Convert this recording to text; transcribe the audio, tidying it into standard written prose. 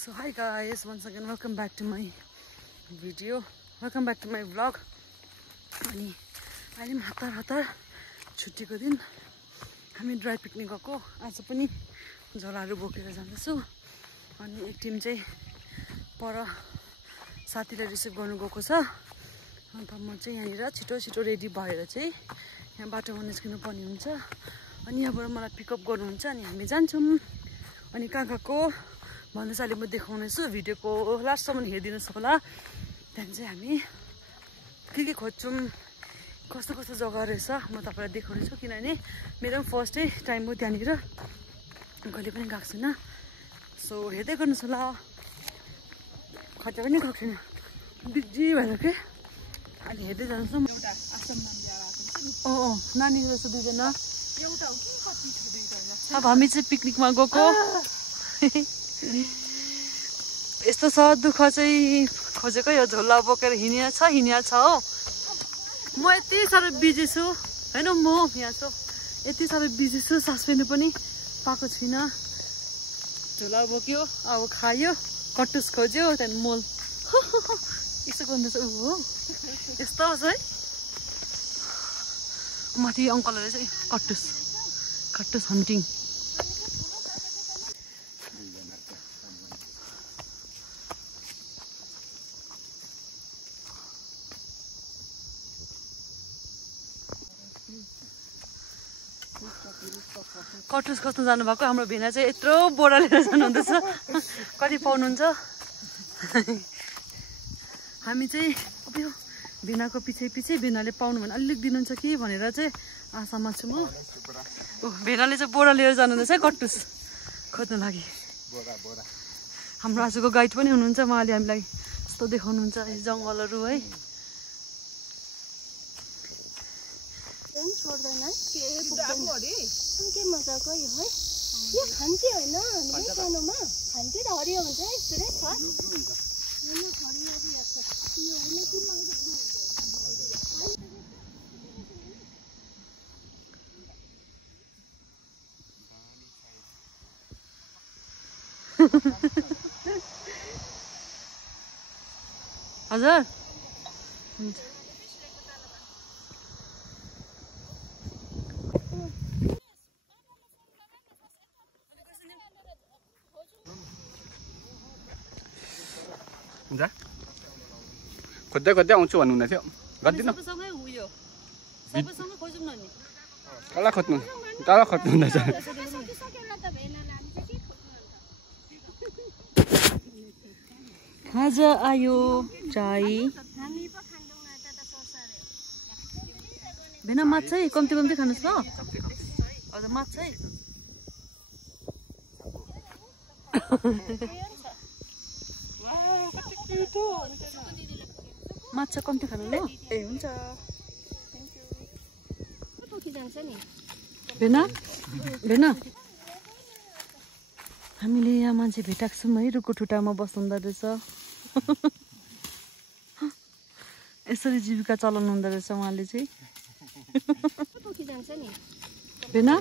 So hi guys, once again welcome back to my video, welcome back to my vlog. अनि अहिले पनि हतार छुट्टीको दिन हामी ड्राई पिकनिक गएको। आज पनि झोलाहरू बोकेर जाँदैछु। अनि एक टिम चाहिँ पर साथीलाई रिसिभ गर्नु गएको छ। अन्त म चाहिँ यहाँनिर छिटो रेडी भएर चाहिँ यहाँ बाटोमा निस्किनु पर्ने हुन्छ। अनि यहाँबाट मलाई पिकअप गर्नुहुन्छ अनि हामी जान्छौँ। अनि कहाँ गएको भन्दै चाहिँ अहिले म देखाउनेछु। भिडियोको लास्टसम्म हेरिदिनुहोस् होला। त्यहाँदेखि चाहिँ हामी के खोज्छौँ, कस्तो कस्तो जग्गा रहेछ म तपाईँलाई देखाउनेछु। किनभने मेरो पनि फर्स्टै टाइम हो त्यहाँनिर, कहिले पनि गएको छैन। सो हेर्दै गर्नुहोस् होला। खर्च पनि गएको छैन, बिजी भएर के अहिले हेर्दै जानुहोस् न। एउटा आश्रम नानीको रहेछ दुईजना। एउटा हो कि कति छ दुईजना। अब हामी चाहिँ पिकनिकमा गएको। यस्तो छ दुःख चाहिँ खोजेकै हो। झोला बोकेर हिँडिया छ हो। म यति साह्रो बिजी छु होइन, म यहाँ छु यति साह्रो बिजी छु। सास फेर्नु पनि पाएको छुइनँ। झोला बोक्यो, अब खायो, कटुस खोज्यो, त्यहाँदेखि मोल यस्तो गर्दैछ ऊ हो। यस्तो होस् है। माथि अङ्कलहरूले चाहिँ कटुस हन्टिङ। कटुस खोज्नु जानुभएको हाम्रो भेना चाहिँ यत्रो बोरा लिएर जानुहुँदैछ। कति पाउनुहुन्छ? हामी चाहिँ अब यो भेनाको पछि भेनाले पाउनु भने अलिक दिनुहुन्छ कि भनेर चाहिँ आशामा छु म। भेनाले चाहिँ बोरा लिएर जानुहुँदैछ कटुस खोज्नु लागि। हाम्रो आजको गाइड पनि हुनुहुन्छ, उहाँले हामीलाई यस्तो देखाउनुहुन्छ जङ्गलहरू है। के मजाको यो है। यो खान्ती होइन, हामीले सानोमा खान्ती त हरियो हुन्छ है। यस्तो नै छ हजुर। हुन्छ खोज्दै आउँछु भन्नुहुँदै थियो। गरिदिनु कसलाई खोज्नु हुँदैछ? खाजा आयो चाय। भेना माछा है कम्ती खानुहोस् ल। हजुर माछा है। माछा कम्ती खानु ल। ए हुन्छ। भेना हामीले यहाँ मान्छे भेटाएको छौँ है। रुखको ठुटामा बस्नुहुँदो रहेछ। यसरी जीविका चलाउनु हुँदो रहेछ उहाँले चाहिँ। भेना